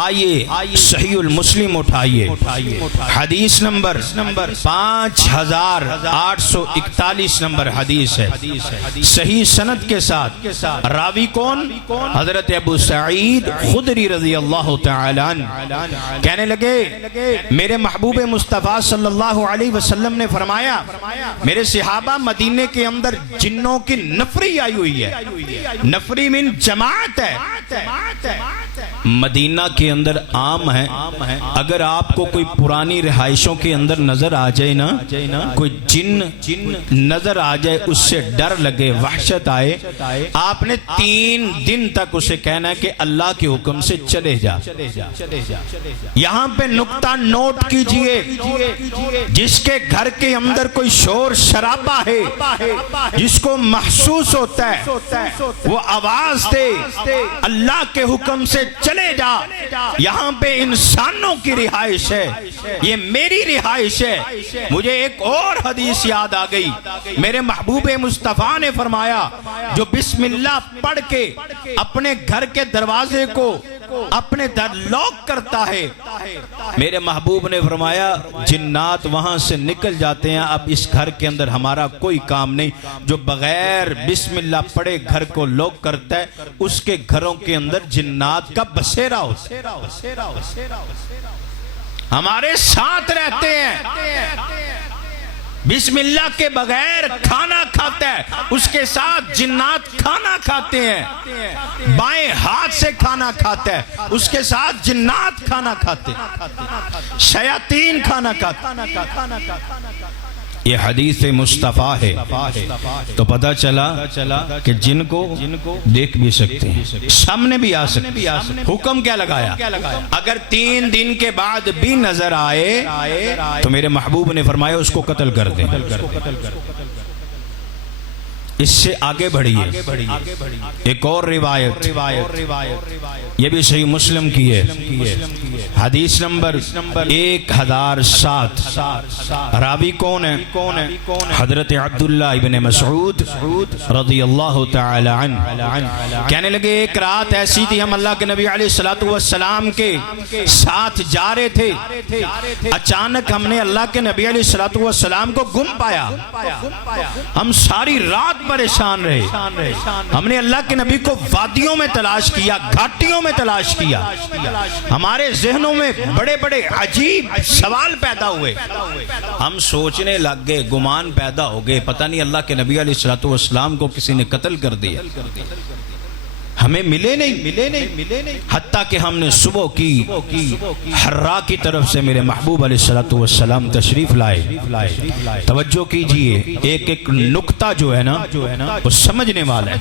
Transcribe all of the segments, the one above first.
آئیے صحیح المسلم اٹھائیے، حدیث نمبر 5841 نمبر حدیث ہے، صحیح سند کے ساتھ۔ راوی کون؟ حضرت ابو سعید خدری رضی اللہ تعالی عنہ کہنے لگے میرے محبوب مصطفیٰ صلی اللہ علیہ وسلم نے فرمایا میرے صحابہ مدینے کے اندر جنوں کی نفری آئی ہوئی ہے، نفری من جماعت ہے۔ مدینہ کے اندر عام ہے اگر آپ کو کوئی پرانی رہائشوں کے اندر نظر آ جائے نا، کوئی جن نظر آ جائے، اس سے ڈر لگے، وحشت آئے، آپ نے 3 دن تک اسے کہنا ہے کہ اللہ کے حکم سے چلے جا۔ یہاں پہ نقطہ نوٹ کیجئے، جس کے گھر کے اندر کوئی شور شرابہ ہے، جس کو محسوس ہوتا ہے، وہ آواز دے اللہ کے حکم سے چلے جا۔ یہاں پہ انسانوں کی رہائش ہے، یہ میری رہائش ہے۔ مجھے ایک اور حدیث یاد آ گئی، میرے محبوب مصطفیٰ نے فرمایا جو بسم اللہ پڑھ کے اپنے گھر کے دروازے کو اپنے در لاک کرتا ہے، میرے محبوب نے فرمایا جنات وہاں سے نکل جاتے ہیں، اب اس گھر کے اندر ہمارا کوئی کام نہیں۔ جو بغیر بسم اللہ پڑھے گھر کو لاک کرتا ہے، اس کے گھروں کے اندر جنات کا بسیرا ہوتا ہے، ہمارے ساتھ رہتے ہیں۔ بسم اللہ کے بغیر کھانا کھاتا ہے، اس کے ساتھ جنات کھانا کھاتے ہیں۔ بائیں ہاتھ سے کھانا کھاتا ہے، اس کے ساتھ جنات کھانا کھاتے ہیں، شیاطین کھانا کھاتے ہیں۔ یہ حدیث مصطفیٰ ہے، تو پتہ چلا کہ جن کو دیکھ بھی سکتے ہیں، سامنے بھی آ سکتے ہیں۔ حکم کیا لگایا؟ اگر 3 دن کے بعد بھی نظر آئے تو میرے محبوب نے فرمایا اس کو قتل کر دیں۔ اس سے آگے بڑھیے، ایک اور روایت، یہ بھی صحیح مسلم کی ہے، حدیث نمبر 1007۔ راوی کون ہے؟ حضرت عبداللہ ابن مسعود رضی اللہ تعالی عنہ کہنے لگے ایک رات ایسی تھی، ہم اللہ کے نبی علیہ السلام کے ساتھ جا رہے تھے، اچانک ہم نے اللہ کے نبی علیہ السلام کو گم پایا، ہم ساری رات پریشان رہے، ہم نے اللہ کے نبی کو وادیوں میں تلاش کیا، گھاٹیوں میں تلاش کیا، ہمارے ذہنوں میں بڑے بڑے عجیب سوال پیدا ہوئے، ہم سوچنے لگ گئے، گمان پیدا ہو گئے، پتہ نہیں اللہ کے نبی علیہ السلام کو کسی نے قتل کر دیا، ہمیں ملے نہیں، حتیٰ کہ ہم نے صبح کی حرا کی طرف سے میرے محبوب علیہ السلام تشریف لائے۔ توجہ کیجئے، ایک ایک نقطہ جو ہے نا وہ سمجھنے والا ہے۔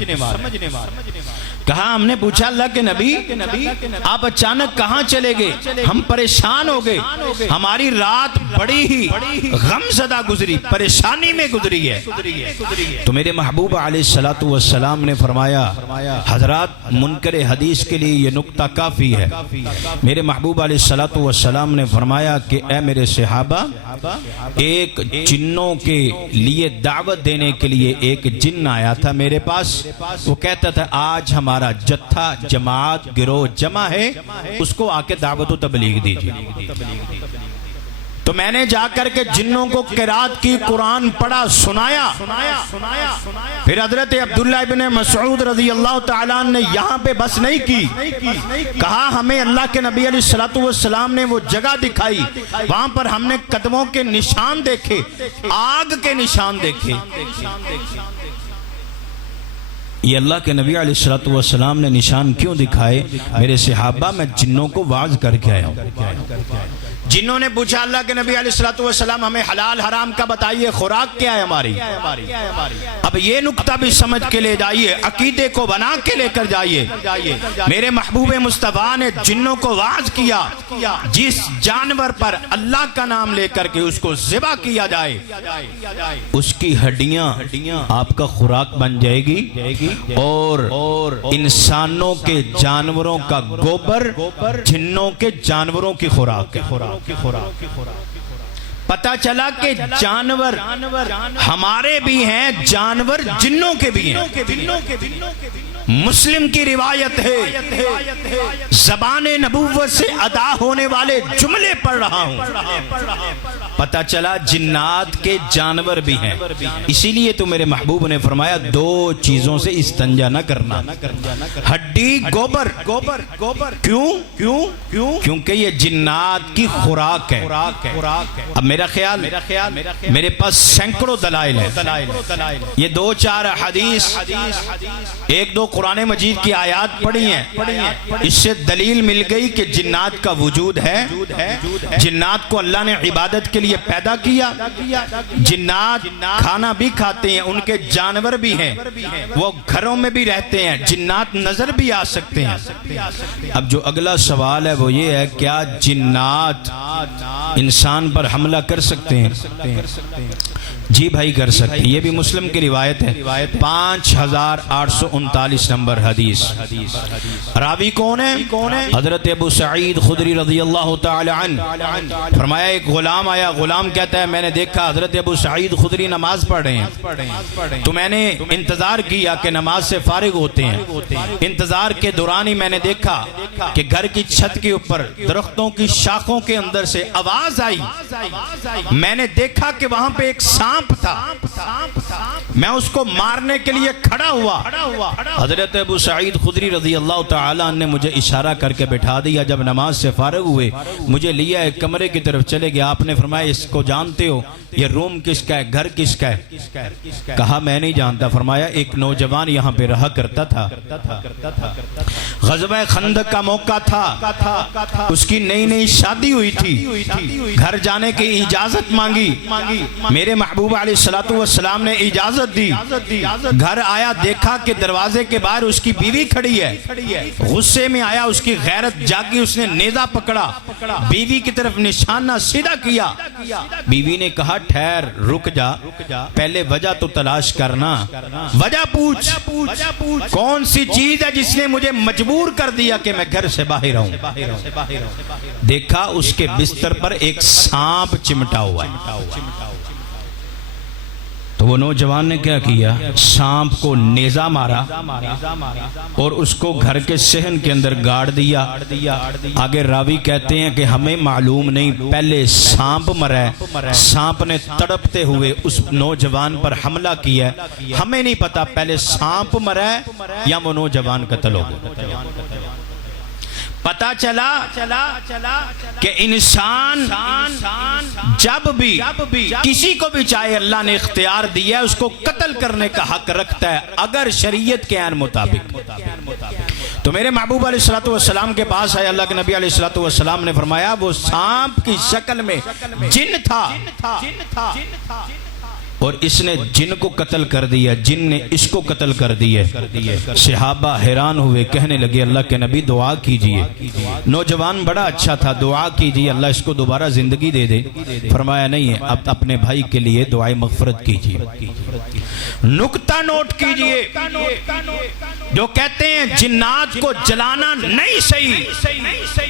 کہا ہم نے پوچھا اللہ کے نبی آپ اچانک کہاں چلے گئے؟ ہم پریشان ہو گئے، ہماری رات بڑی ہی غم زدہ گزری، پریشانی میں گزری ہے۔ تو میرے محبوب علیہ السلام نے فرمایا حضرات منکر حدیث کے لیے یہ نقطہ کافی ہے۔ میرے محبوب علیہ السلام نے فرمایا کہ اے میرے صحابہ، ایک جنوں کے لیے دعوت دینے کے لیے ایک جن آیا تھا میرے پاس، وہ کہتا تھا آج ہمارا جتھا جماعت گروہ جمع ہے، اس کو آ کے دعوت و تبلیغ دیجیے۔ تو میں نے جا کر کے جنوں کو قرات کی، قرآن پڑھا، سنایا۔ پھر حضرت عبداللہ ابن مسعود رضی اللہ تعالیٰ عنہ نے یہاں پہ بس نہیں کی، کہا ہمیں اللہ کے نبی علیہ السلام نے وہ جگہ دکھائی، وہاں پر ہم نے قدموں کے نشان دیکھے، آگ کے نشان دیکھے۔ یہ اللہ کے نبی علیہ السلام نے نشان کیوں دکھائے؟ میرے صحابہ میں جنوں کو واعظ کر کے آیا ہوں۔ جنہوں نے پوچھا اللہ کے نبی علیہ السلام ہمیں حلال حرام کا بتائیے، خوراک کیا ہے ہماری؟ اب یہ نقطہ بھی سمجھ کے لے جائیے، عقیدے کو بنا کے لے کر جائیے۔ میرے محبوب مصطفیٰ نے جنوں کو واعظ کیا، جس جانور پر اللہ کا نام لے کر کے اس کو ذبح کیا جائے، اس کی ہڈیاں آپ کا خوراک بن جائے گی، اور انسانوں کے جانوروں کا گوبر جنوں کے جانوروں کی خوراک ہے۔ پتہ چلا کہ جانور ہمارے بھی ہیں، جانور جنوں کے بھی ہیں۔ مسلم کی روایت ہے، زبان نبوت سے ادا ہونے والے جملے پڑھ رہا ہوں، پتہ چلا جنات کے جانور بھی ہیں۔ اسی لیے تو میرے محبوب نے فرمایا دو چیزوں سے استنجا نہ کرنا، ہڈی گوبر، کیونکہ یہ جنات کی خوراک ہے۔ اب میرا خیال میرے پاس سینکڑوں دلائل ہیں، یہ دو چار حدیث، ایک دو قرآن مجید کی آیات پڑھی ہیں، اس سے دلیل مل گئی کہ جنات کا وجود ہے، جنات کو اللہ نے عبادت کے لیے پیدا کیا، جنات کھانا بھی کھاتے ہیں، ان کے جانور بھی ہیں، وہ گھروں میں بھی رہتے ہیں، جنات نظر بھی آ سکتے ہیں۔ اب جو اگلا سوال ہے وہ یہ ہے کیا جنات انسان پر حملہ کر سکتے ہیں؟ جی بھائی کر سکتے ہیں، یہ بھی مسلم کی روایت ہے، 5839 نمبر حدیث۔ راوی کون ہے؟ حضرت ابو سعید خدری رضی اللہ تعالی عنہ، فرمایا ایک غلام آیا، غلام کہتا ہے میں نے دیکھا حضرت ابو سعید خدری نماز پڑھ رہے ہیں، تو میں نے انتظار کیا کہ نماز سے فارغ ہوتے ہیں، انتظار کے دوران ہی میں نے دیکھا کہ گھر کی چھت کے اوپر درختوں کی شاخوں کے اندر سے آواز آئی، میں نے دیکھا کہ وہاں پہ ایک سانپ تھا، میں اس کو مارنے کے لیے کھڑا ہوا، حضرت ابو سعید خدری رضی اللہ تعالی عنہ نے مجھے اشارہ کر کے بٹھا دیا، جب نماز سے فارغ ہوئے مجھے لیا ایک کمرے کی طرف چلے گیا، آپ نے فرمایا اس کو جانتے ہو؟ یہ روم کس کا ہے، گھر کس کا ہے؟ کہا میں نہیں جانتا۔ فرمایا ایک نوجوان یہاں پہ رہا کرتا تھا، غزوہ خندق کا موقع تھا، اس کی نئی نئی شادی ہوئی تھی، گھر جانے کی اجازت مانگی، میرے محبوب علیہ الصلوۃ والسلام نے اجازت دی، گھر آیا دیکھا کہ دروازے کے باہر اس کی بیوی کھڑی ہے، غصے میں آیا، اس کی غیرت جاگی، اس نے نیزہ پکڑا، بیوی کی طرف نشانہ سیدھا کیا، بیوی نے کہا ٹھہر رک جا، پہلے وجہ تو تلاش کرنا، وجہ پوچھ کون سی چیز ہے جس نے مجھے مجبور کر دیا کہ میں گھر سے باہر آؤں؟ دیکھا اس کے بستر پر ایک سانپ چمٹا ہوا ہے، تو وہ نوجوان نے کیا کیا، سانپ کو نیزہ مارا اور اس کو گھر کے صحن کے اندر گاڑ دیا۔ آگے راوی کہتے ہیں کہ ہمیں معلوم نہیں پہلے سانپ مرا ہے، سانپ نے تڑپتے ہوئے اس نوجوان پر حملہ کیا ہے، ہمیں نہیں پتا پہلے سانپ مرا ہے یا وہ نوجوان قتل ہو گیا۔ پتا چلا کہ انسان جب بھی کسی کو بھی چاہے اللہ نے اختیار دیا ہے اس کو قتل کرنے کا حق رکھتا ہے اگر شریعت کے عین مطابق۔ تو میرے محبوب علیہ الصلوۃ والسلام کے پاس ہے، اللہ کے نبی علیہ الصلوۃ والسلام نے فرمایا وہ سانپ کی شکل میں جن تھا اور اس نے جن کو قتل کر دیا، جن نے اس کو قتل کر دیا۔ صحابہ حیران ہوئے، کہنے لگے اللہ کے نبی دعا کیجئے، نوجوان بڑا اچھا تھا، دعا کیجئے اللہ اس کو دوبارہ زندگی دے دے۔ فرمایا نہیں ہے، اب اپنے بھائی کے لیے دعائے مغفرت کیجئے۔ نکتہ نوٹ کیجئے، جو کہتے ہیں جنات کو جلانا نہیں صحیح،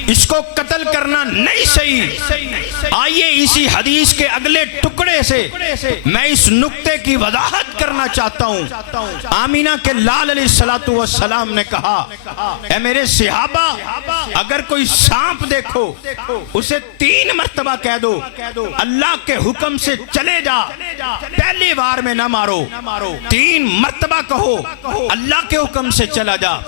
اس کو قتل کرنا نہیں صحیح، آئیے اسی حدیث کے اگلے ٹکڑے سے میں اس نکتے کی وضاحت کرنا چاہتا ہوں۔ آمینہ کے لال علیہ السلام نے کہا اے میرے صحابہ اگر کوئی سانپ دیکھو اسے 3 مرتبہ کہہ دو اللہ کے حکم سے چلے جا، پہلی بار میں نہ مارو، 3 مرتبہ کہو اللہ کے حکم سے چلا جا،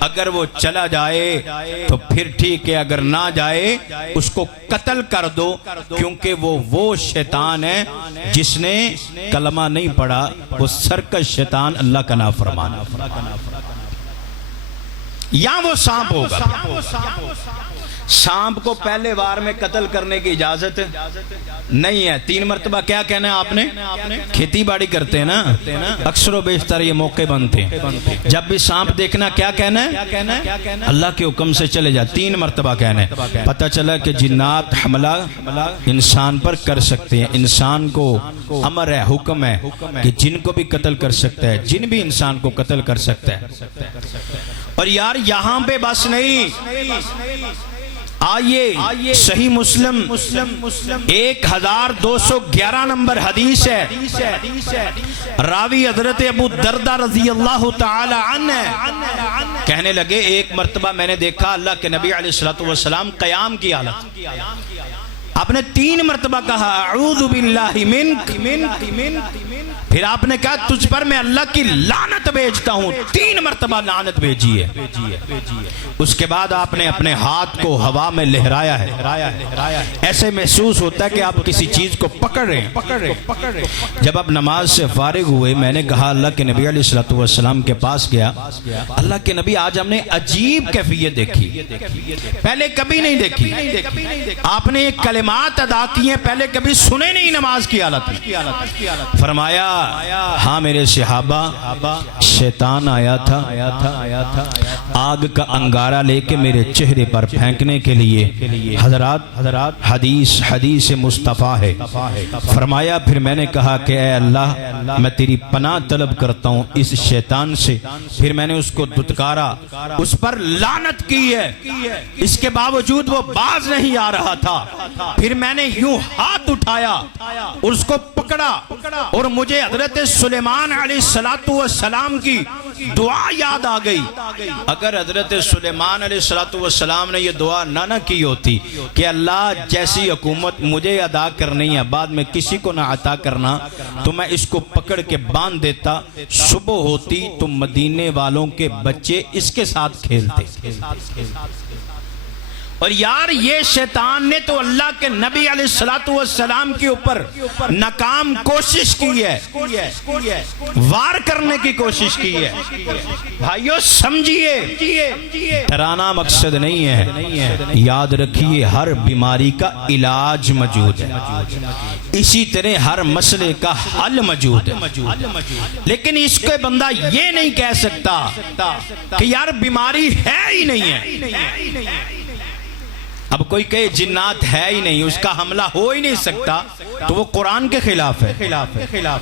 اگر وہ چلا جائے تو پھر ٹھیک ہے، اگر نہ جائے اس کو قتل کر دو، کیونکہ وہ شیطان ہے جس نے کلمہ نہیں پڑھا، وہ سرکش شیطان اللہ کا نافرمان، یا وہ سانپ ہوگا۔ سانپ کو پہلے بار میں قتل کرنے کی اجازت نہیں ہے، 3 مرتبہ کیا کہنا ہے آپ نے؟ کھیتی باڑی کرتے ہیں نا، اکثر و بیشتر یہ موقع بنتے ہیں، جب بھی سانپ دیکھنا کیا کہنا ہے؟ اللہ کے حکم سے چلے جا، 3 مرتبہ کہنا ہے۔ پتہ چلا کہ جنات حملہ انسان پر کر سکتے ہیں، انسان کو امر ہے، حکم ہے کہ جن کو بھی قتل کر سکتا ہے، جن بھی انسان کو قتل کر سکتا ہے۔ اور یار یہاں پہ بس نہیں، آئیے صحیح مسلم 1211 نمبر حدیث ہے، راوی حضرت ابو دردہ رضی اللہ تعالی عنہ کہنے لگے ایک مرتبہ میں نے دیکھا اللہ کے نبی علیہ السلام قیام کی حالت، آپ نے 3 مرتبہ کہا اعوذ باللہ منک، پھر آپ نے کہا تجھ پر میں اللہ کی لعنت بھیجتا ہوں، 3 مرتبہ لعنت بھیجی ہے۔ اس کے بعد آپ نے اپنے ہاتھ کو ہوا میں لہرایا ہے، ایسے محسوس ہوتا ہے کہ آپ کسی چیز کو پکڑ رہے ہیں۔ جب آپ نماز سے فارغ ہوئے میں نے کہا اللہ کے نبی علیہ السلام کے پاس گیا، اللہ کے نبی آج ہم نے عجیب کیفیت دیکھی، پہلے کبھی نہیں دیکھی، آپ نے ایک کلمات ادا کی ہیں پہلے کبھی سنے نہیں نماز کی حالت میں۔ فرمایا ہاں میرے صحابہ، شیطان آیا تھا آگ کا انگارہ لے کے میرے چہرے پر پھینکنے کے لیے، حضرات حدیث مصطفیٰ ہے۔ فرمایا پھر میں نے کہا کہ اے اللہ میں تیری پناہ طلب کرتا ہوں اس شیطان سے، پھر میں نے اس کو دھتکارا، اس پر لعنت کی ہے، اس کے باوجود وہ باز نہیں آ رہا تھا، پھر میں نے یوں ہاتھ اٹھایا اور اس کو پکڑا اور مجھے حضرت سلیمان علیہ السلام کی دعا یاد آ گئی۔ اگر حضرت سلیمان علیہ السلام نے یہ دعا نہ کی ہوتی کہ اللہ جیسی حکومت مجھے ادا کرنی ہے بعد میں کسی کو نہ عطا کرنا، تو میں اس کو پکڑ کے باندھ دیتا، صبح ہوتی تو مدینے والوں کے بچے اس کے ساتھ کھیلتے۔ اور یار یہ شیطان نے تو اللہ کے نبی علیہ السلام کے اوپر ناکام کوشش کی ہے، وار کرنے کی کوشش کی ہے۔ بھائیو سمجھیے، ڈرانا مقصد نہیں ہے، یاد رکھیے ہر بیماری کا علاج موجود ہے، اسی طرح ہر مسئلے کا حل موجود ہے، لیکن اس کے بندہ یہ نہیں کہہ سکتا کہ یار بیماری ہے ہی نہیں ہے۔ اب کوئی کہے جنات ہے ہی نہیں، اس کا حملہ ہو ہی نہیں سکتا، تو وہ قرآن کے خلاف ہے،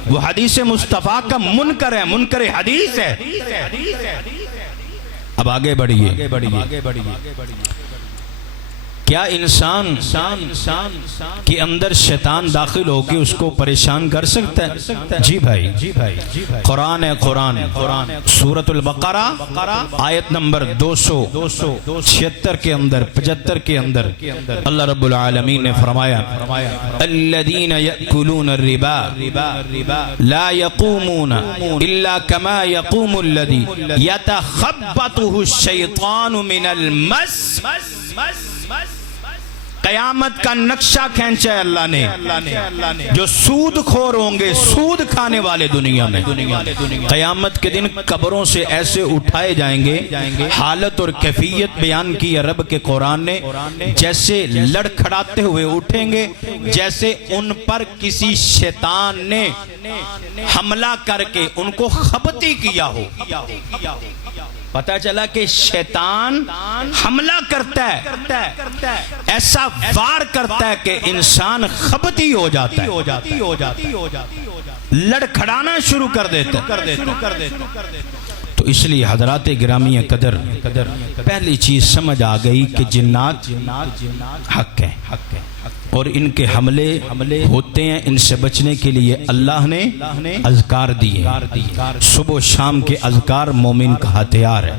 وہ حدیث مصطفیٰ کا منکر ہے، منکر حدیث ہے۔ اب آگے بڑھیے، کیا انسان کے اندر شیطان داخل ہو کے اس کو پریشان کر سکتا ہے؟ جی بھائی، قرآن ہے، قرآن سورۃ البقرہ آیت نمبر 276 کے اندر 75 کے اندر اللہ رب العالمین نے فرمایا الذین یأکلون الربا لا یقومون الا کما یقوم الذی یتخبطہ الشیطان من المس۔ قیامت کا نقشہ کھینچا ہے اللہ نے، جو سود خور ہوں گے، سود کھانے والے دنیا میں، قیامت کے دن قبروں سے ایسے اٹھائے جائیں گے، حالت اور کیفیت بیان کی ہے رب کے قرآن نے، جیسے لڑکھڑاتے ہوئے اٹھیں گے، جیسے ان پر کسی شیطان نے حملہ کر کے ان کو خبطی کیا ہو۔ پتہ چلا کہ شیطان حملہ کرتا ہے، ایسا وار کرتا ہے کہ انسان خبطی ہو جاتا ہے، لڑکھڑانا شروع کر دیتا ہے۔ تو اس لیے حضرات گرامی قدر پہلی چیز سمجھ آ گئی کہ جنات حق ہے، اور ان کے حملے ہوتے ہیں، ان سے بچنے کے لیے اللہ نے اذکار دیے، صبح و شام کے اذکار مومن کا ہتھیار ہے۔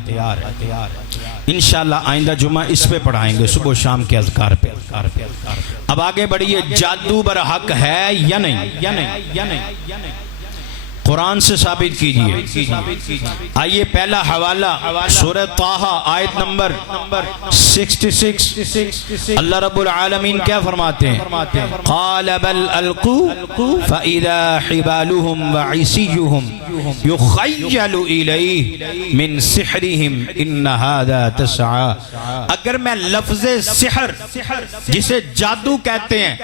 انشاءاللہ آئندہ جمعہ اس پہ پڑھائیں گے، صبح و شام کے اذکار پہ۔ اب آگے بڑھیے، جادو برحق ہے یا نہیں؟ قرآن سے ثابت کیجئے۔ آئیے پہلا حوالہ سورہ طٰہٰ آیت نمبر 66، اللہ رب العالمین کیا فرماتے ہیں؟ قال بل القوا فاذا حبالهم وعصيهم يخيل اليه من سحرهم ان هذا تسعى۔ اگر میں لفظ سحر جسے جادو کہتے ہیں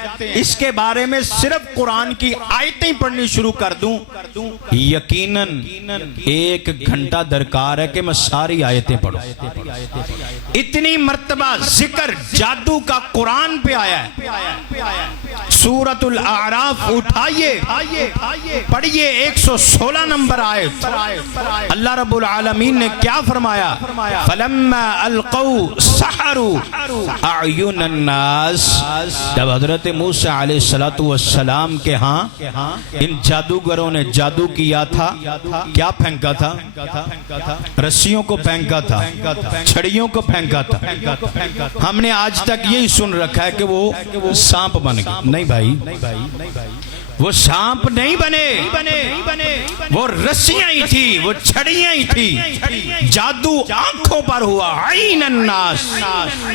اس کے بارے میں صرف قرآن کی آیتیں پڑھنی شروع کر دوں یقیناً ایک گھنٹہ درکار ہے کہ میں ساری آیتیں پڑھوں. اتنی مرتبہ ذکر جادو کا قرآن پہ آیا ہے. سورۃ الاعراف اٹھائیے پڑھیے 116 نمبر آیت. اللہ رب العالمین نے کیا فرمایا؟ فلما القوا سحروا اعین الناس. جب حضرت موسیٰ علیہ السلام کے ہاں ان جادوگروں نے جادو کیا تھا، کیا پھینکا تھا؟ رسیوں کو پھینکا تھا، چھڑیوں کو پھینکا تھا. ہم نے آج تک یہی سن رکھا ہے کہ وہ سانپ بن گئے. نہیں بھائی، وہ سانپ نہیں بنے، وہ رسیاں ہی تھی، وہ چھڑیاں ہی تھی. جادو آنکھوں پر ہوا. عین الناس،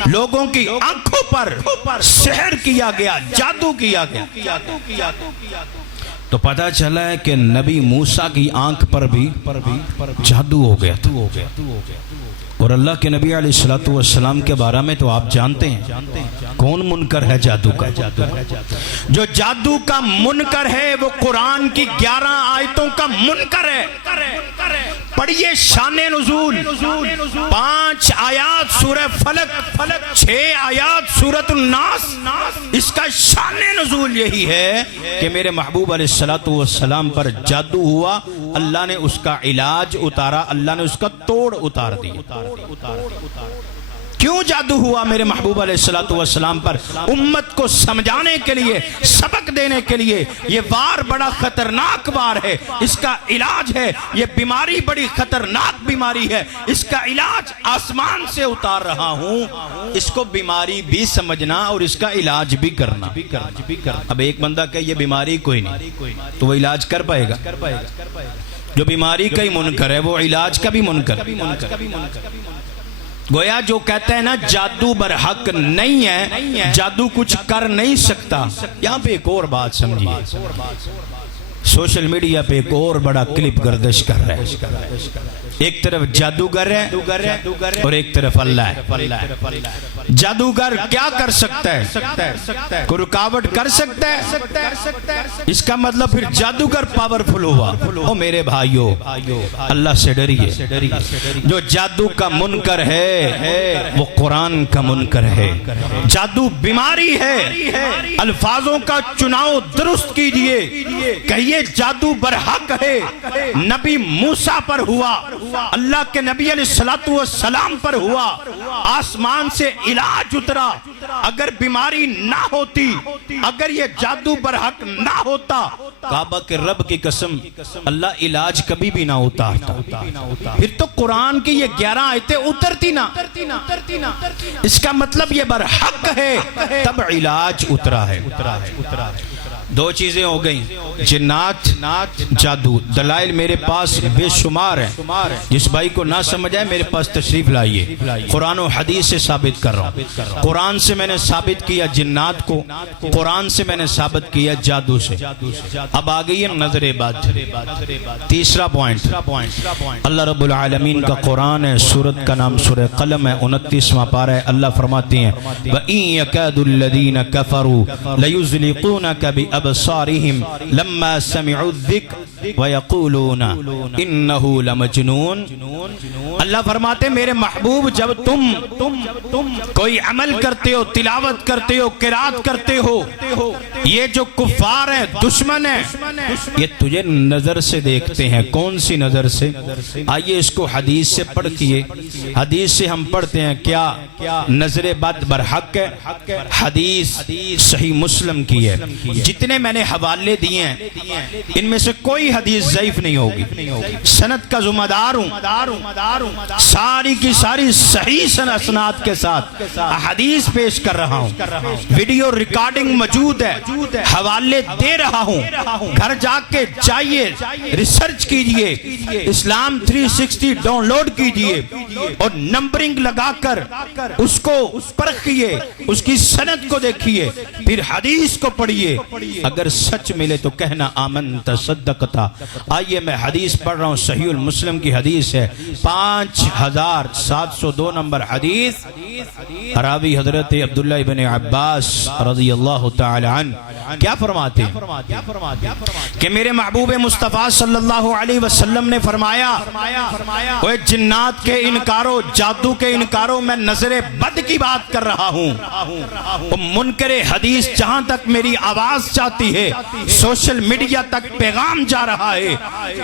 لوگوں کی آنکھوں پر سحر کیا گیا، جادو کیا گیا. تو پتہ چلا ہے کہ نبی موسیٰ کی آنکھ پر بھی جادو ہو گیا تھا. اور اللہ کے نبی علیہ السلام کے بارے میں تو آپ جانتے ہیں کون منکر ہے جادو کا. جو جادو کا منکر ہے وہ قرآن کی 11 آیتوں کا منکر ہے. پڑھیے شان نزول. 5 آیات سورہ فلق، 6 آیات سورۃ الناس. اس کا شان نزول یہی ہے کہ میرے محبوب علیہ السلام پر جادو ہوا. اللہ نے اس کا علاج اتارا، اللہ نے اس کا توڑ اتار دیا. کیوں جادو ہوا میرے محبوب علیہ السلام پر؟ امت کو سمجھانے کے لیے، سبق دینے کے لیے. یہ وار بڑا خطرناک وار ہے، اس کا علاج ہے. یہ بیماری بڑی خطرناک بیماری ہے، اس کا علاج آسمان سے اتار رہا ہوں. اس کو بیماری بھی سمجھنا اور اس کا علاج بھی کرنا. اب ایک بندہ کہ یہ بیماری کوئی نہیں تو وہ علاج کر پائے گا؟ جو بیماری کا ہی منکر ہے وہ علاج کا بھی منکر. گویا جو کہتا ہے نا جادو برحق نہیں ہے، جادو کچھ کر نہیں سکتا. یہاں پہ ایک اور بات سمجھیے. سوشل میڈیا پہ ایک اور بڑا کلپ گردش کر رہا ہے. ایک طرف جادوگر ہے اور ایک طرف اللہ ہے. جادوگر کیا کر سکتا ہے؟ کوئی رکاوٹ کر سکتا ہے؟ اس کا مطلب پھر جادوگر پاورفل ہوا. او میرے بھائیو، اللہ سے ڈریے. جو جادو کا منکر ہے وہ قرآن کا منکر ہے. جادو بیماری ہے. الفاظوں کا چناؤ درست کیجئے. کہیے جادو برحق ہے. نبی موسیٰ پر ہوا، اللہ کے نبی علیہ السلام پر ہوا، آسمان سے علاج اترا. اگر بیماری نہ ہوتی، اگر یہ جادو برحق نہ ہوتا، کعبہ کے رب کی قسم اللہ علاج کبھی بھی نہ اتارتا. پھر تو قرآن کی یہ 11 آیتیں اترتی نہ. اس کا مطلب یہ برحق ہے، تب علاج اترا ہے. دو چیزیں ہو گئیں، جنات، جادو. دلائل میرے پاس بے شمار ہیں. جس بھائی کو نہ سمجھ آئے میرے پاس تشریف لائیے. قرآن و حدیث سے ثابت کر رہا ہوں. قرآن سے میں نے ثابت کیا جنات کو، قرآن سے میں نے ثابت کیا جادو سے. اب آگئی ہے نظر بات. تیسرا پوائنٹ، اللہ رب العالمین کا قرآن ہے. سورت کا نام سورہ قلم ہے، 29واں پارہ ہے. اللہ فرماتے ہیں وَإِن يَكَادُ الَّذِينَ كَفَرُوا لَيُزْلِقُونَكَ بِأَبْصَارِهِمْ لَمَّا سَمِعُوا الذِّكْرَ وَيَقُولُونَ إِنَّهُ لَمَجْنُونٌ. اللہ فرماتے میرے محبوب جب تم کوئی عمل کرتے ہو، تلاوت کرتے ہو، قرات کرتے ہو، یہ جو کفار ہیں، دشمن ہیں، یہ تجھے نظر سے دیکھتے ہیں. کون سی نظر سے؟ آئیے اس کو حدیث سے پڑھیے. حدیث سے ہم پڑھتے ہیں کیا نظر بد برحق ہے. حدیث صحیح مسلم کی ہے. جتنے میں نے حوالے دیے ہیں ان میں سے کوئی حدیث ضعیف نہیں ہوگی. سند کا ذمہ دار ہوں، ساری کی ساری صحیح اسناد کے ساتھ حدیث پیش کر رہا ہوں. ویڈیو ریکارڈنگ موجود ہے، حوالے دے رہا ہوں. گھر جا کے چاہیے ریسرچ کیجئے، اسلام 360 ڈاؤن لوڈ کیجئے اور نمبرنگ لگا کر اس کو پرکھیے، اس کی سند کو دیکھیے، پھر حدیث کو پڑھیے. اگر سچ ملے تو کہنا آمنت صدقت پتہ۔ آئیے میں حدیث پڑھ رہا ہوں، صحیح المسلم کی حدیث ہے، 5702 نمبر حدیث، راوی حضرت عبداللہ ابن عباس رضی اللہ تعالی عنہ کیا فرماتے ہیں کہ میرے محبوب مصطفیٰ صلی اللہ علیہ وسلم نے فرمایا، اوے جنات کے انکارو، جادو کے انکارو، میں نظر بد کی بات کر رہا ہوں۔ منکر حدیث جہاں تک میری آواز جاتی ہے، سوشل میڈیا تک پیغام جا رہا ہے،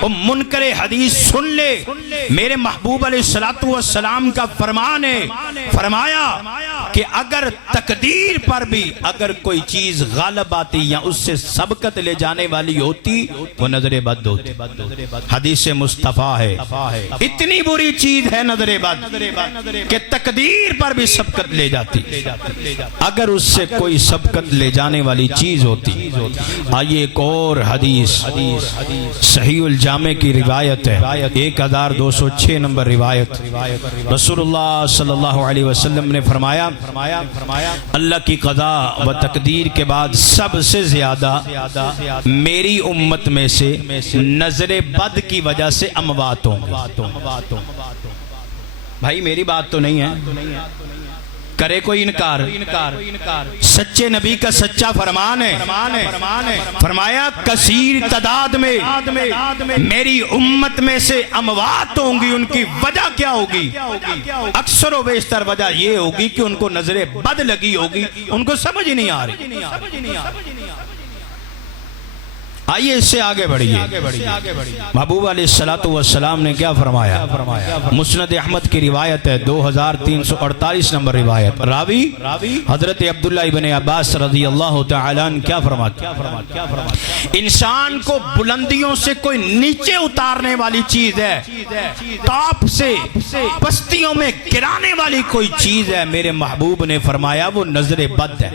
وہ منکر حدیث سن لے، میرے محبوب علیہ السلام کا فرمان ہے، فرمایا کہ اگر تقدیر پر بھی اگر کوئی چیز غالب آتی یا اس سے سبقت لے جانے والی ہوتی، وہ نظر بد ہوتی۔ حدیث مصطفیٰ ہے، اتنی بری چیز ہے نظر بد کہ تقدیر پر بھی سبقت لے جاتی، اگر اس سے کوئی سبقت لے جانے والی چیز ہوتی۔ آئیے ایک اور حدیث، صحیح الجامع کی روایت ہے، 1206 نمبر روایت، رسول اللہ صلی اللہ علیہ وسلم نے فرمایا، اللہ کی قضاء و تقدیر کے بعد سب سے زیادہ میری امت میں سے نظر بد کی وجہ سے اموات ہوں گے۔ بھائی میری بات تو نہیں ہے، کرے کوئی انکار، سچے نبی کا سچا فرمان ہے، فرمایا کثیر تعداد میں میری امت میں سے اموات ہوں گی، ان کی وجہ کیا ہوگی؟ اکثر و بیشتر وجہ یہ ہوگی کہ ان کو نظر بد لگی ہوگی، ان کو سمجھ نہیں آ رہی۔ آئیے اس سے آگے بڑھیے، محبوب علیہ السلام نے کیا فرمایا؟ مسند احمد کی روایت ہے، 2348 نمبر روایت، راوی حضرت عبداللہ ابن عباس رضی اللہ تعالی عنہ کیا فرماتے ہیں؟ انسان کو بلندیوں سے کوئی نیچے اتارنے والی چیز ہے، ٹاپ سے پستیوں میں گرانے والی کوئی چیز ہے، میرے محبوب نے فرمایا وہ نظر بد ہے۔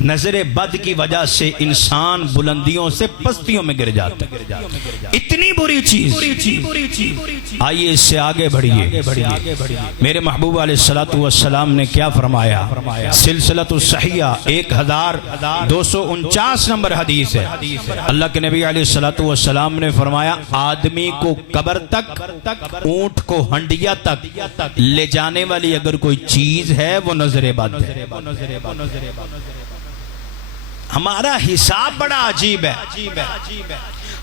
نظر بد کی وجہ سے انسان بلندیوں سے پستیوں میں گر جاتا ہے، اتنی بری چیز۔ آئیے اس سے آگے بڑھیے، میرے محبوب علیہ السلام نے کیا فرمایا؟ سلسلۃ الصحیحہ 1249 نمبر حدیث ہے، اللہ کے نبی علیہ السلام نے فرمایا آدمی کو قبر تک، اونٹ کو ہنڈیا تک لے جانے والی اگر کوئی چیز ہے وہ نظر بد ہے۔ ہمارا حساب بڑا عجیب ہے،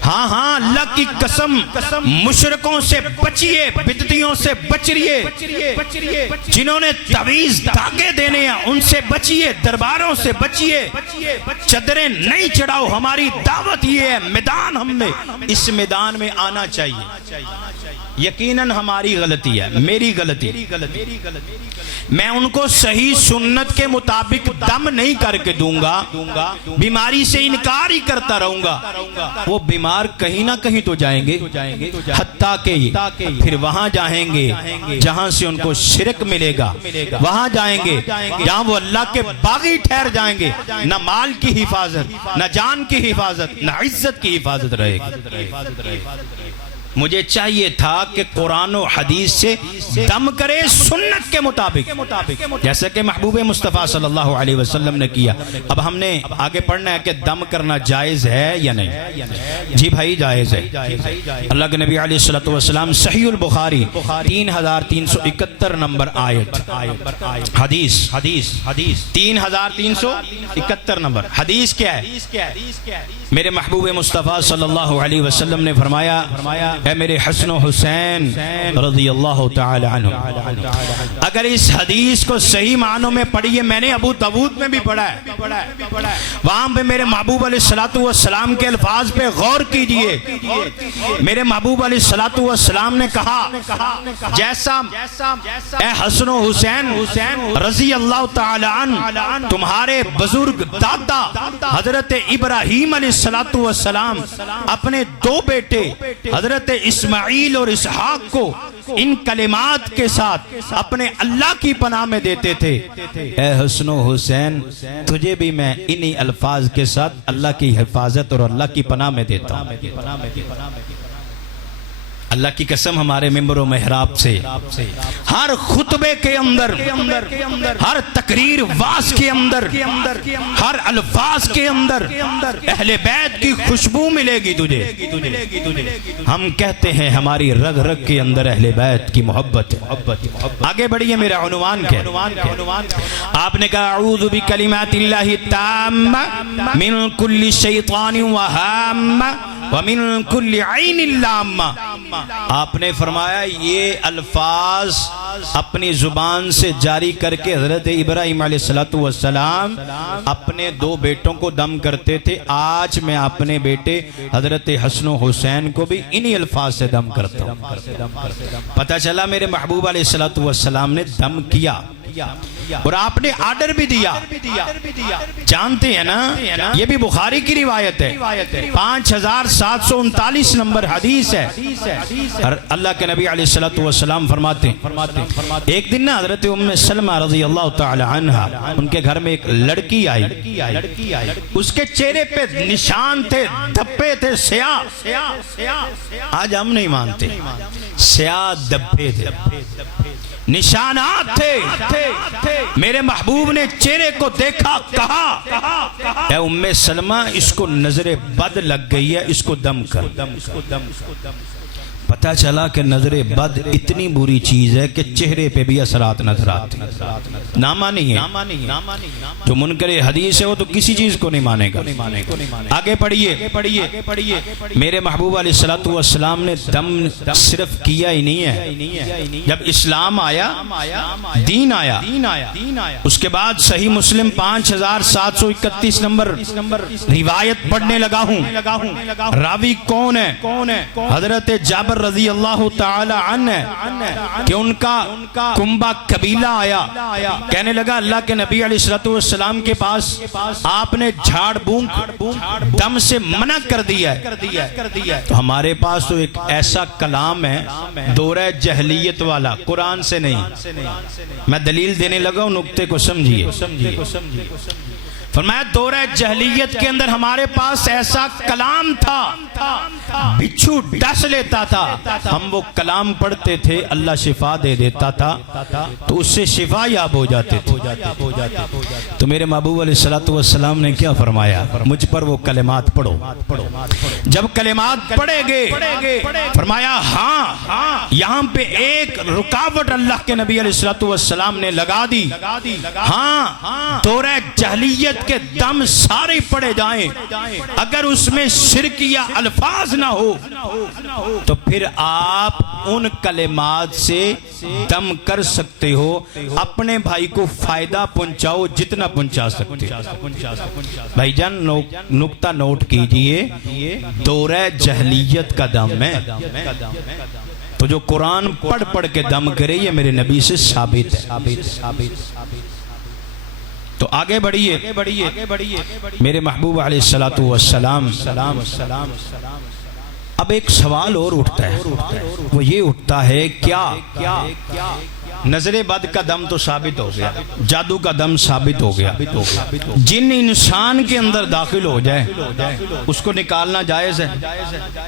ہاں اللہ کی قسم، مشرکوں سے بچیے، بدعتیوں سے بچیے، جنہوں نے تعویذ دھاگے دینے ہیں ان سے بچیے، درباروں سے بچیے، چادریں نہیں چڑھاؤ۔ ہماری دعوت یہ ہے، میدان ہم نے اس میدان میں آنا چاہیے۔ یقیناً ہماری غلطی ہے، میری غلطی، میں ان کو صحیح سنت کے مطابق دم نہیں کر کے دوں گا، بیماری سے انکار ہی کرتا رہوں گا، وہ بیمار کہیں نہ کہیں تو جائیں گے، حتیٰ کہ پھر وہاں جائیں گے جہاں سے ان کو شرک ملے گا، وہاں جائیں گے جہاں وہ اللہ کے باغی ٹھہر جائیں گے، نہ مال کی حفاظت، نہ جان کی حفاظت، نہ عزت کی حفاظت رہے گی۔ مجھے چاہیے تھا کہ قرآن و حدیث سے دم کرے سنت کے مطابق، جیسا کہ محبوب مصطفیٰ صلی اللہ علیہ وسلم نے کیا۔ اب ہم نے آگے پڑھنا ہے کہ دم کرنا جائز ہے یا نہیں؟ جی بھائی جائز ہے۔ اللہ کے نبی علیہ السلام صحیح البخاری 3371 نمبر آیت، حدیث 3371 نمبر حدیث کیا ہے؟ میرے محبوب مصطفیٰ صلی اللہ علیہ وسلم نے فرمایا، اے میرے حسن و حسین رضی اللہ تعالی عنہ، اگر اس حدیث کو صحیح معنوں میں پڑھیے، میں نے ابو داؤد میں بھی پڑھا ہے، وہاں پہ میرے محبوب علیہ السلام کے الفاظ پہ غور کیجئے۔ میرے محبوب علیہ السلام نے کہا، جیسا اے حسن و حسین رضی اللہ تعالی عنہ تمہارے بزرگ دادا حضرت ابراہیم علیہ السلام اپنے دو بیٹے حضرت اسماعیل اور اسحاق کو ان کلمات کے ساتھ اپنے اللہ کی پناہ میں دیتے تھے، اے حسن و حسین تجھے بھی میں انہی الفاظ کے ساتھ اللہ کی حفاظت اور اللہ کی پناہ میں دیتا ہوں۔ اللہ کی قسم ہمارے ممبر و محراب سے ہر خطبے کے اندر، ہر تقریر واز کے اندر، ہر الفاظ کے اندر اہل بیت کی خوشبو ملے گی تجھے۔ ہم کہتے ہیں ہماری رگ رگ کے اندر اہل بیت کی محبت ہے۔ آگے بڑھیے، میرا عنوان کیا ہے؟ آپ نے کہا اعوذ بکلمات اللہ التامہ من کل شیطان وہامہ وَمِن كُلِّ عَيْنِ اللَّامَّ۔ آپ نے فرمایا یہ الفاظ اپنی زبان سے جاری کر کے حضرت ابراہیم علیہ السلام اپنے دو بیٹوں کو دم کرتے تھے۔ آج میں اپنے بیٹے حضرت حسن و حسین کو بھی انہی الفاظ سے دم کرتا ہوں۔ پتہ چلا میرے محبوب علیہ السلام نے دم کیا اور آپ نے آرڈر بھی دیا۔ جانتے ہیں نا، یہ بھی بخاری کی روایت ہے، 5739 نمبر حدیث ہے۔ اور اللہ کے نبی علیہ السلام فرماتے ہیں ایک دن نا حضرت ام سلمہ رضی اللہ تعالی عنہا، ان کے گھر میں ایک لڑکی آئی، اس کے چہرے پہ نشان تھے، دھبے تھے سیاہ۔ آج ہم نہیں مانتے، سیاہ دھبے تھے، نشانات تھے۔ میرے محبوب نے چہرے کو دیکھا، کہا اے ام سلمہ اس کو نظر بد لگ گئی ہے، اس کو دم کر۔ پتہ چلا کہ نظر بد اتنی بری چیز ہے کہ چہرے پہ بھی اثرات نظر آتے ہیں۔ نامہ نہیں ہے، جو منکر حدیث ہے وہ تو کسی چیز کو نہیں مانے گا۔ آگے پڑھیے، میرے محبوب علیہ السلام نے دم صرف کیا ہی نہیں ہے، جب اسلام آیا، دین آیا، اس کے بعد صحیح مسلم 5731 نمبر روایت پڑھنے لگا ہوں۔ راوی کون ہے؟ حضرت جابر رضی اللہ تعالی عنہ، کہ ان کا کنبہ قبیلہ آیا، کہنے لگا اللہ کے نبی علیہ السلام کے پاس آپ نے جھاڑ بونک دم سے منع کر دیا ہے۔ تو ہمارے پاس تو ایک ایسا کلام ہے دورہ جہلیت والا، قرآن سے نہیں۔ میں دلیل دینے لگا ہوں، نقطے کو سمجھیے۔ فرمایا دورہ جہلیت کے اندر ہمارے پاس ایسا کلام تھا، بچھو ڈس لیتا تھا، ہم وہ کلام پڑھتے تھے، اللہ شفا دے دیتا تھا، تو اس سے شفا یاب ہو جاتے تھے۔ تو میرے محبوب علیہ السلام نے کیا فرمایا؟ مجھ پر وہ کلمات پڑھو۔ جب کلمات پڑھے گے، فرمایا ہاں یہاں پہ ایک رکاوٹ اللہ کے نبی علیہ السلام نے لگا دی، ہاں دورہ جہلیت کے دم سارے پڑے جائیں، اگر اس میں شرکیہ الفاظ نہ ہو تو پھر آپ ان کلمات سے دم کر سکتے ہو، اپنے بھائی کو فائدہ پہنچاؤ جتنا پہنچا سکتے۔ بھائی جان نقطہ نوٹ کیجئے، دورہ جہلیت کا دم ہے، تو جو قرآن پڑھ پڑھ کے دم کرے یہ میرے نبی سے ثابت ہے۔ تو آگے بڑھیے، میرے محبوب علیہ السلام، اب ایک سوال اور اٹھتا ہے، وہ یہ اٹھتا ہے کیا نظر بد کا دم تو ثابت ہو گیا، جادو کا دم ثابت ہو گیا، جن انسان کے اندر داخل ہو جائے اس کو نکالنا جائز ہے؟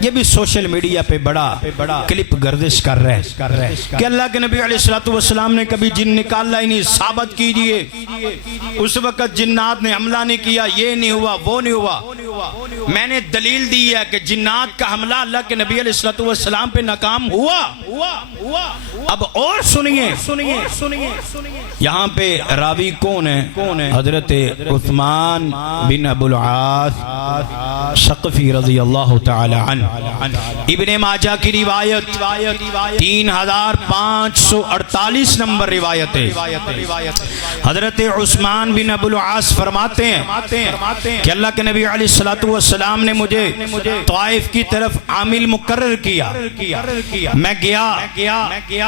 یہ بھی سوشل میڈیا پہ بڑا کلپ گردش کر رہے ہیں کہ اللہ کے نبی علیہ السلام نے کبھی جن نکالا ہی نہیں، ثابت کیجئے اس وقت جنات نے حملہ نہیں کیا، یہ نہیں ہوا، وہ نہیں ہوا۔ میں نے دلیل دی ہے کہ جنات کا حملہ اللہ کے نبی علیہ السلام پہ ناکام ہوا۔ اب اور سنیے، یہاں پہ راوی کون ہے؟ حضرت عثمان بن ابو العاص ثقفی رضی اللہ تعالی عنہ، ابن ماجہ کی روایت 3548 نمبر روایت ہے۔ حضرت عثمان بن ابو العاص فرماتے ہیں کہ اللہ کے نبی علیہ السلام نے مجھے طائف کی طرف عامل مقرر کیا، میں گیا،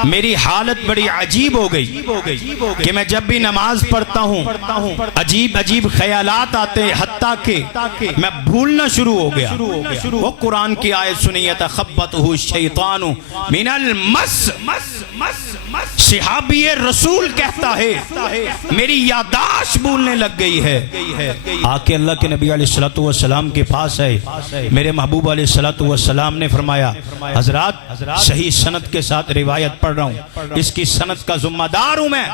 میری حالت بڑی عجیب ہو گئی کہ میں جب بھی نماز پڑھتا ہوں عجیب خیالات آتے، حتیٰ کہ میں بھولنا شروع ہو گیا۔ وہ قرآن کی آیت سنیے، تخبطہ الشیطان من المس، صحابی رسول کہتا ہے میری یادداشت بھولنے لگ گئی ہے. آکے اللہ کے نبی علیہ الصلوۃ والسلام کے پاس ہے. میرے محبوب علیہ الصلوۃ والسلام نے فرمایا حضرات صحیح سند کے ساتھ روایت پڑھ رہا ہوں, اس کی سند کا ذمہ دار ہوں میں.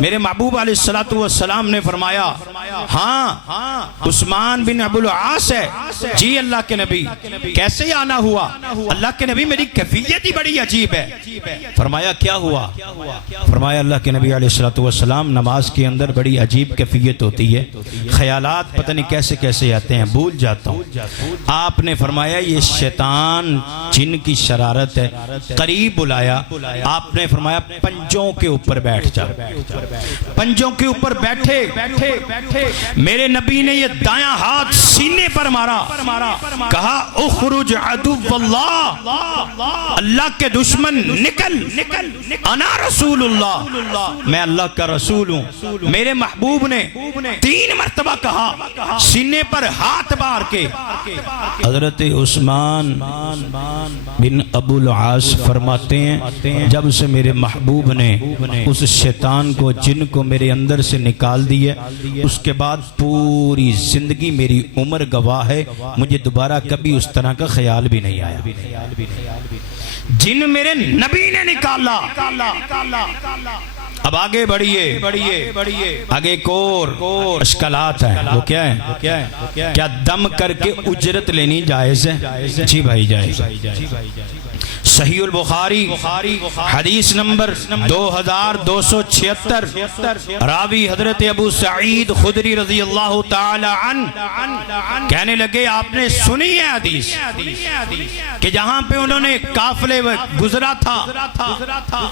میرے محبوب علیہ الصلوۃ والسلام نے فرمایا ہاں عثمان بن ابو العاص ہے. جی اللہ کے نبی کیسے آنا ہوا؟ اللہ کے نبی میری کیفیت ہی بڑی عجیب ہے. فرمایا کیا ہوا؟ فرمایا اللہ کے نبی علیہ الصلوۃ والسلام نماز کے اندر بڑی عجیب کیفیت ہوتی ہے, خیالات پتہ نہیں کیسے کیسے آتے ہیں, بھول جاتا ہوں. آپ نے فرمایا یہ شیطان جن کی شرارت ہے. قریب بلایا, آپ نے فرمایا پنجوں کے اوپر بیٹھ جا. پنجوں کے اوپر بیٹھے. میرے نبی نے یہ دایاں ہاتھ سینے پر مارا, کہا اخرج عدو اللہ, اللہ کے دشمن نکل, انا رسول اللہ, میں اللہ کا رسول ہوں. میرے محبوب نے 3 مرتبہ کہا, سینے پر ہاتھ مار کے. حضرت عثمان بن ابو العاص فرماتے ہیں جب سے میرے محبوب نے اس شیطان کو جن کو میرے اندر سے نکال دیا, اس کے بعد پوری زندگی میری عمر گواہ ہے مجھے دوبارہ کبھی اس طرح کا خیال بھی نہیں آیا. جن میرے نبی نے نکالا. اب آگے بڑھیے, آگے ایک اور اشکالات ہیں. وہ کیا ہے؟ کیا دم کر کے اجرت لینی جائز ہے؟ جی بھائی جائز. صحیح البخاری حدیث نمبر 2276, راوی حضرت ابو سعید خدری رضی اللہ تعالی عنہ کہنے لگے آپ نے سنی ہے حدیث کہ جہاں پہ انہوں نے قافلے گزرا تھا,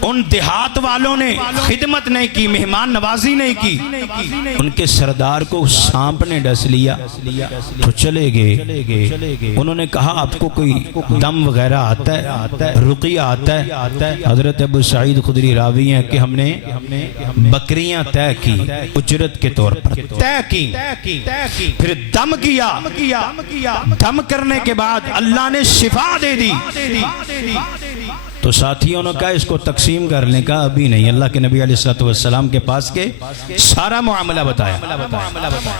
ان دیہات والوں نے خدمت نہیں کی, مہمان نوازی نہیں کی, ان کے سردار کو سانپ نے ڈس لیا تو چلے گئے. انہوں نے کہا آپ کو کوئی دم وغیرہ آتا ہے, رقیہ آتا ہے؟ حضرت ابو سعید خدری راوی ہیں کہ ہم نے بکریاں طے کی, اجرت کے طور پر طے کی, پھر دم کیا. دم کرنے کے بعد اللہ نے شفا دے دی. تو ساتھیوں نے کہا اس کو تقسیم کر لیں, کا ابھی نہیں. اللہ کے نبی علیہ الصلوۃ والسلام کے پاس کے سارا معاملہ بتایا.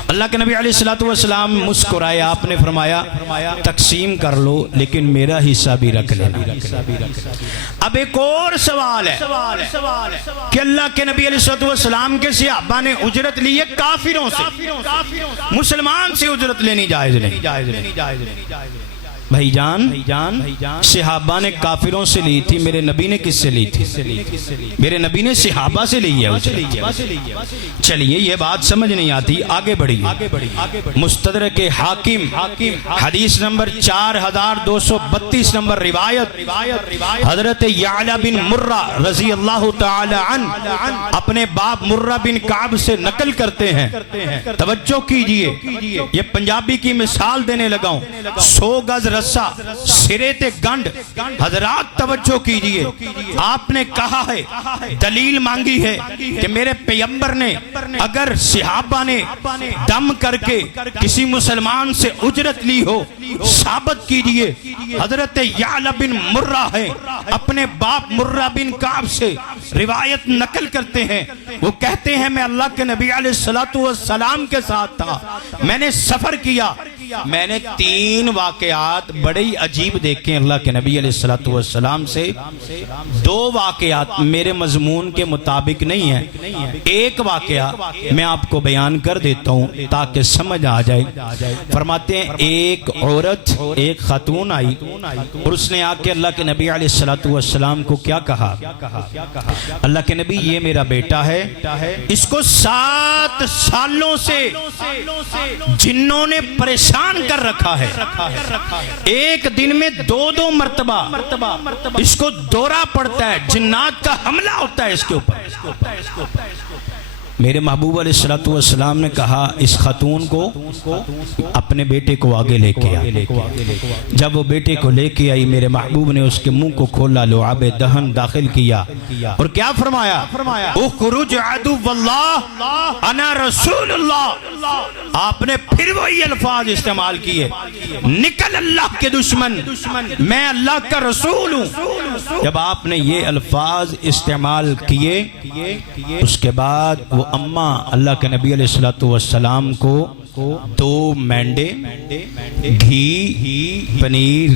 اللہ کے نبی علیہ الصلوۃ والسلام مسکرائے, آپ نے فرمایا تقسیم کر لو لیکن میرا حصہ بھی رکھ لینا. اب ایک اور سوال ہے کہ اللہ کے نبی علیہ الصلوۃ والسلام کے صحابہ نے اجرت لی ہے کافروں سے, مسلمان سے اجرت لینی جائز نہیں. بھائی جان صحابہ نے کافروں سے لی تھی, میرے نبی نے کس سے لی تھی؟ میرے نبی نے صحابہ سے لی ہے. چلیے یہ بات سمجھ نہیں آتی, آگے بڑھی. مستدرک حاکم حدیث نمبر 4232 نمبر روایت, حضرت یعلا بن مرہ رضی اللہ تعالی عنہ اپنے باپ مرہ بن کعب سے نقل کرتے ہیں. توجہ کیجئے, یہ پنجابی کی مثال دینے لگا ہوں. 100 گز رسہ سرے تے گنڈ. حضرات توجہ کیجئے, آپ نے کہا ہے, دلیل مانگی ہے کہ میرے پیغمبر نے اگر صحابہ نے دم کر کے کسی مسلمان سے اجرت لی ہو ثابت کیجئے. حضرت یعلا بن مرہ ہے, اپنے باپ مرہ بن کعب سے روایت نقل کرتے ہیں. وہ کہتے ہیں میں اللہ کے نبی علیہ الصلوۃ والسلام کے ساتھ تھا, میں نے سفر کیا, میں نے 3 واقعات بڑے ہی عجیب دیکھے اللہ کے نبی علیہ الصلوۃ والسلام سے. 2 واقعات میرے مضمون کے مطابق نہیں ہیں. ایک واقعہ میں آپ کو بیان کر دیتا ہوں تاکہ سمجھ آ جائے. فرماتے ہیں ایک عورت, ایک خاتون آئی اور اس نے آ کے اللہ کے نبی علیہ الصلوۃ والسلام کو کیا کہا, اللہ کے نبی یہ میرا بیٹا ہے, اس کو 7 سالوں سے جنوں نے پریشان کر رکھا ہے. ایک دن میں 2 مرتبہ اس کو دورہ پڑتا ہے, جنات کا حملہ ہوتا ہے اس کے اوپر. میرے محبوب علیہ الصلوۃ والسلام نے کہا اس خاتون کو اپنے بیٹے کو آگے لے کے آ۔ جب وہ بیٹے کو لے کے آئی میرے محبوب نے اس کے منہ کو کھولا، لعاب دہن داخل کیا اور کیا فرمایا؟ اخرج عدو اللہ انا رسول اللہ۔ آپ نے پھر وہی الفاظ استعمال کیے، نکل اللہ کے دشمن، میں اللہ کا رسول ہوں۔ جب آپ نے یہ الفاظ استعمال کیے اس کے بعد وہ اماں اللہ کے نبی علیہ الصلوۃ والسلام کو 2 مینڈے، گھی، پنیر،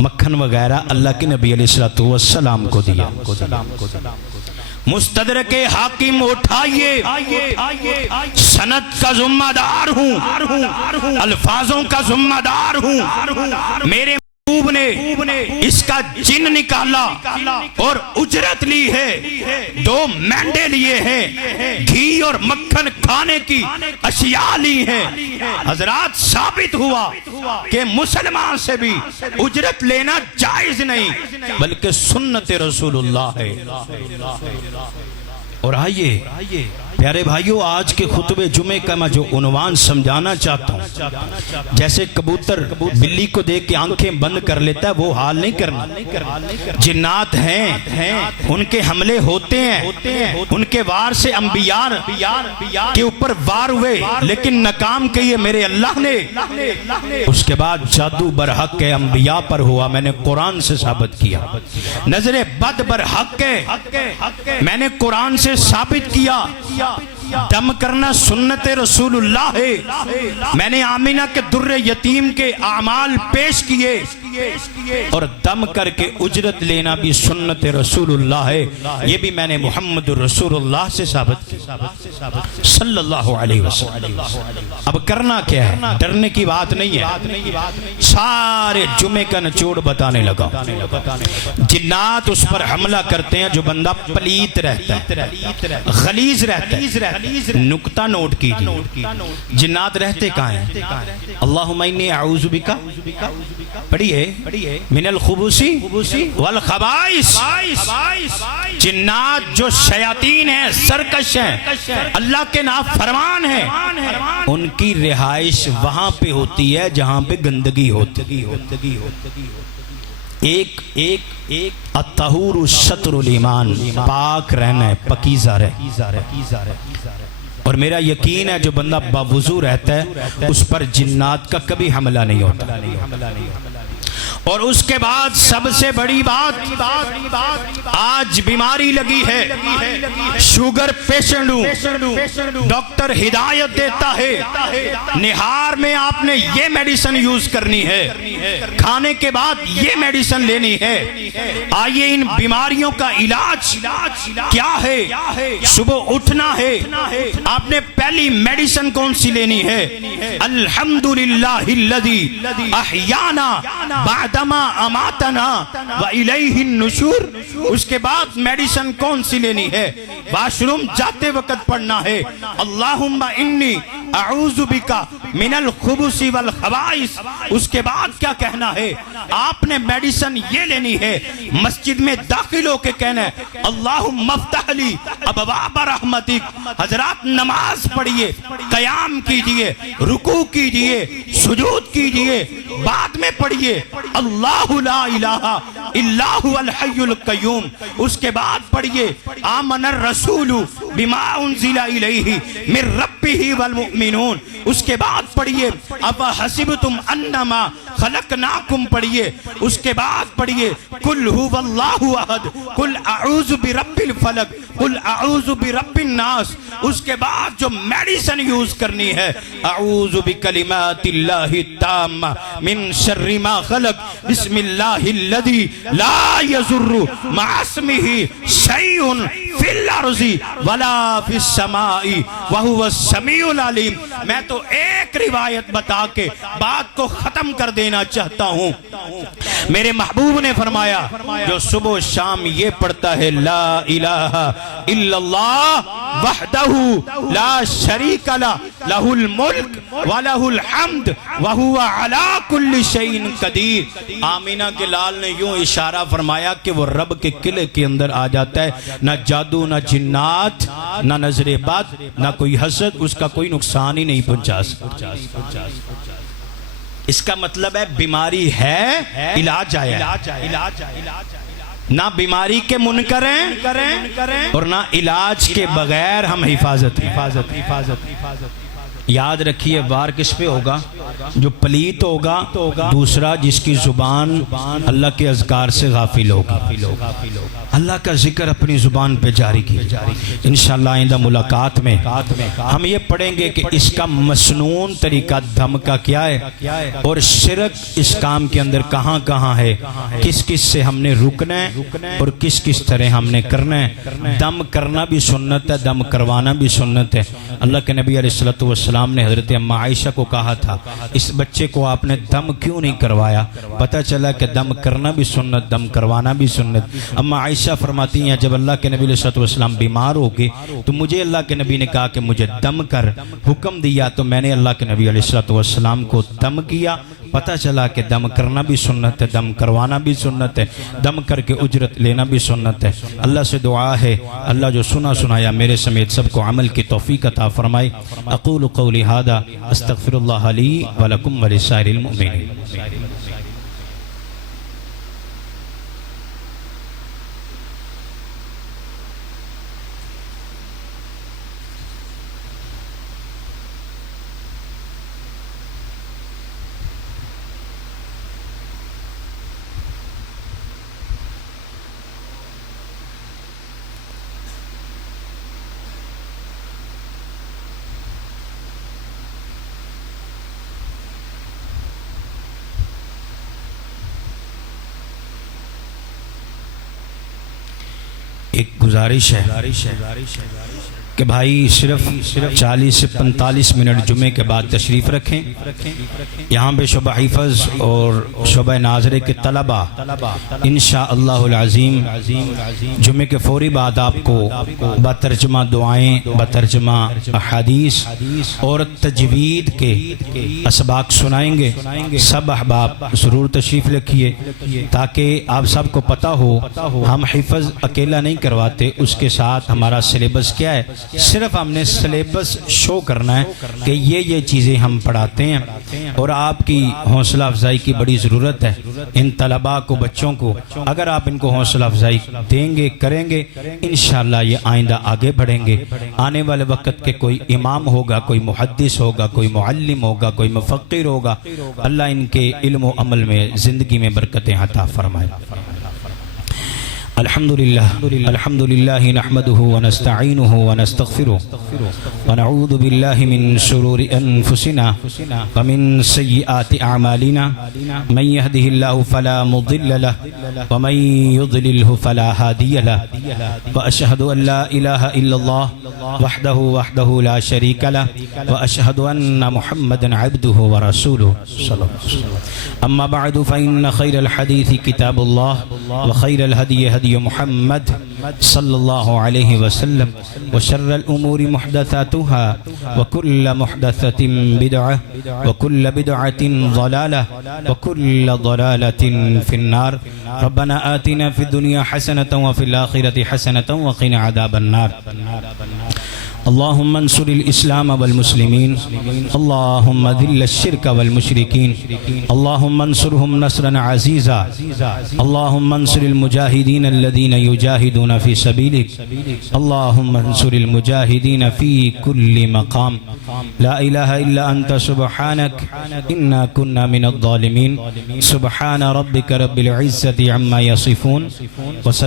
مکھن وغیرہ اللہ کے نبی علیہ الصلوۃ والسلام کو دیا۔ مستدرک حاکم اٹھائیے، سند کا ذمہ دار ہوں، الفاظوں کا ذمہ دار ہوں۔ میرے محبوب نے اس کا جن نکالا اور اجرت لی ہے، 2 مینڈے لیے ہیں، گھی اور مکھن کھانے کی اشیاء لی ہیں۔ حضرات ثابت ہوا کہ مسلمان سے بھی اجرت لینا جائز نہیں بلکہ سنت رسول اللہ ہے۔ اور آئیے پیارے بھائیوں، آج کے خطبہ جمعے کا میں جو عنوان سمجھانا چاہتا ہوں، جیسے کبوتر بلی کو دیکھ کے آنکھیں بند کر لیتا ہے وہ حال نہیں کرنا۔ جنات ہیں، ان کے حملے ہوتے ہیں، ان کے وار سے انبیاء کے اوپر وار ہوئے لیکن ناکام کیے میرے اللہ نے۔ اس کے بعد جادو برحق ہے انبیاء پر ہوا، میں نے قرآن سے ثابت کیا۔ نظر بد برحق ہے، میں نے قرآن سے ثابت کیا۔ دم کرنا سنت رسول اللہ ہے، میں نے آمینہ کے در یتیم کے اعمال پیش کیے، اور دم کر کے اجرت لینا بھی سنت رسول اللہ ہے، یہ بھی میں نے محمد رسول اللہ سے ثابت کیا صلی اللہ علیہ وسلم۔ اب کرنا کیا ہے؟ ڈرنے کی بات نہیں ہے، سارے جمعے کا نچوڑ بتانے لگا۔ جنات اس پر حملہ کرتے ہیں جو بندہ پلیت رہتا ہے، غلیظ رہتا ہے۔ نکتہ نوٹ کیجئے، جنات رہتے کہاں ہیں؟ اللہم انی اعوذ بک، پڑھیے، من الخبث والخبائث۔ جنات جو شیاطین ہیں، سرکش ہیں، اللہ کے نافرمان ہیں، ان کی رہائش وہاں پہ ہوتی ہے جہاں پہ گندگی ہوتی ہے۔ ایک الطہور شطر الایمان، پاک رہنا ہے، پاکیزہ رہے۔ اور میرا یقین ہے جو بندہ باوضو رہتا ہے اس پر جنات کا کبھی حملہ نہیں ہوتا۔ اور اس کے بعد سب سے بڑی بات، آج بیماری لگی ہے، شوگر پیشنٹ ہوں، ڈاکٹر ہدایت دیتا ہے نہار میں آپ نے یہ میڈیسن یوز کرنی ہے، کھانے کے بعد یہ میڈیسن لینی ہے۔ آئیے ان بیماریوں کا علاج کیا ہے؟ صبح اٹھنا ہے، آپ نے پہلی میڈیسن کون سی لینی ہے؟ الحمدللہ الذی احیانا بعدما اماتنا والیہ النشور۔ اس کے بعد میڈیسن کون سی لینی ہے؟ واش روم جاتے وقت پڑھنا ہے، اللہم انی اعوذ بک من الخبث والخبائث۔ اس کے بعد کیا کہنا ہے؟ آپ نے میڈیسن یہ لینی ہے، مسجد میں داخل ہو کے کہنا ہے اللہم افتح لی ابواب رحمتک۔ حضرات نماز پڑھیے، قیام کیجئے، رکوع کیجئے، سجود کیجئے، بعد میں پڑھیے اللہ لا الہ الا هو الحی القیوم۔ اس کے بعد پڑھیے آمن الرسول بما انزل الیہ من ربہ والمؤمنون۔ اس کے بعد پڑھیے افحسبتم انما خلقناکم پڑھیے۔ اس کے بعد پڑھیے قل ھو اللہ احد، قل اعوذ برب الفلق، قل اعوذ برب الناس۔ اس کے بعد جو میڈیسن یوز کرنی ہے اعوذ بکلمات اللہ التامہ من شر ما خلق، بسم اللہ الذی لا یضر مع اسمہ شیء فی الارض ولا فی السماء وہو السمیع العلیم۔ میں تو ایک روایت بتا کے بات کو ختم کر دینا چاہتا ہوں۔ میرے محبوب نے فرمایا جو صبح و شام یہ پڑھتا ہے لا الہ الا اللہ وحدہ لا شریک لہ لہ الملک ولہ الحمد وہو علی کل شیء قدیر۔ آمینہ کے لال نے یوں اشارہ فرمایا کہ وہ رب کے قلعے کے اندر آ جاتا ہے، نہ جادو، نہ جنات، نہ نظر بد، نہ کوئی حسد اس کا کوئی نقصان ہی نہیں پہنچا سکتا۔ اس کا مطلب ہے بیماری ہے، علاج آیا ہے۔ نہ بیماری کے منکر ہیں اور نہ علاج کے بغیر ہم حفاظت۔ یاد رکھیے وار کس پہ ہوگا؟ جو پلیت ہوگا، دوسرا جس کی زبان اللہ کے اذکار سے غافل ہوگی۔ اللہ کا ذکر اپنی زبان پہ جاری کی۔ انشاءاللہ آئندہ ملاقات میں ہم یہ پڑھیں گے کہ اس کا مسنون طریقہ دم کا کیا ہے، اور شرک اس کام کے اندر کہاں کہاں ہے، کس کس سے ہم نے رکنا ہے اور کس کس طرح ہم نے کرنا ہے۔ دم کرنا بھی سنت ہے، دم کروانا بھی سنت ہے۔ اللہ کے نبی علیہ السلام نے حضرت اما عائشہ کو کہا تھا اس بچے کو آپ نے دم کیوں نہیں کروایا؟ پتہ چلا کہ دم کرنا بھی سنت، دم کروانا بھی سنت۔ اما عائشہ فرماتی ہیں جب اللہ کے نبی علیہ السلام بیمار ہو گئے تو مجھے اللہ کے نبی نے کہا کہ مجھے دم کر، حکم دیا تو میں نے اللہ کے نبی علیہ السلام کو دم کیا۔ پتہ چلا کہ دم کرنا بھی سنت ہے، دم کروانا بھی سنت ہے، دم کر کے اجرت لینا بھی سنت ہے۔ اللہ سے دعا ہے اللہ جو سنا سنایا میرے سمیت سب کو عمل کی توفیق عطا فرمائے۔ اقول قولی ھذا استغفر اللہ لی ولکم ولسائر المؤمنین۔ ایک گزارش ہے کہ بھائی صرف 40 سے 45 منٹ جمعے کے بعد تشریف رکھیں۔ یہاں پہ شعبہ حفظ اور شعبہ ناظرے کے طلبہ انشاءاللہ العظیم جمعے کے فوری بعد آپ کو بترجمہ دعائیں، بترجمہ احادیث اور تجوید کے اسباق سنائیں گے۔ سب احباب ضرور تشریف رکھیے تاکہ آپ سب کو پتہ ہو ہم حفظ اکیلا نہیں کرواتے، اس کے ساتھ ہمارا سلیبس کیا ہے، صرف ہم نے سلیبس شو کرنا ہے کہ یہ چیزیں ہم پڑھاتے ہیں، اور آپ کی حوصلہ افزائی کی بڑی ضرورت ہے۔ ان طلباء کو، بچوں کو اگر آپ ان کو حوصلہ افزائی دیں گے، کریں گے، انشاءاللہ یہ آئندہ آگے بڑھیں گے۔ آنے والے وقت کے کوئی امام ہوگا، کوئی محدث ہوگا، کوئی معلم ہوگا، کوئی مفقر ہوگا۔ اللہ ان کے علم و عمل میں، زندگی میں برکتیں عطا فرمائے۔ الحمد للہ نحمده ونستعینه ونستغفره ونعوذ باللہ من شرور انفسنا ومن سیئات اعمالنا من يهده الله فلا مضل له ومن يضلله فلا هادي له واشهد ان لا اله الا الله وحده لا شريك له واشهد ان محمدا عبده ورسوله صلی اللہ علیہ وسلم۔ اما بعد فان خیر الحديث کتاب الله وخیر الهدي هدي محمد صلی اللہ علیہ وسلم وشر الامور محدثاتها وكل محدثة بدعة وكل بدعة ضلالة وكل ضلالة في النار۔ ربنا آتنا في الدنيا حسنة وفي الآخرة حسنة وقنا عذاب النار۔ اللهم انصر الإسلام والمسلمين، اللهم ذل الشرك والمشركين، اللهم انصرهم نصرا عزيزا، اللهم انصر المجاهدين الذين يجاهدون في سبيلك، اللهم انصر المجاهدين في كل مقام، لا إله إلا أنت سبحانك إنا كنا من الظالمين۔ سبحان ربك رب العزة عما يصفون وسلام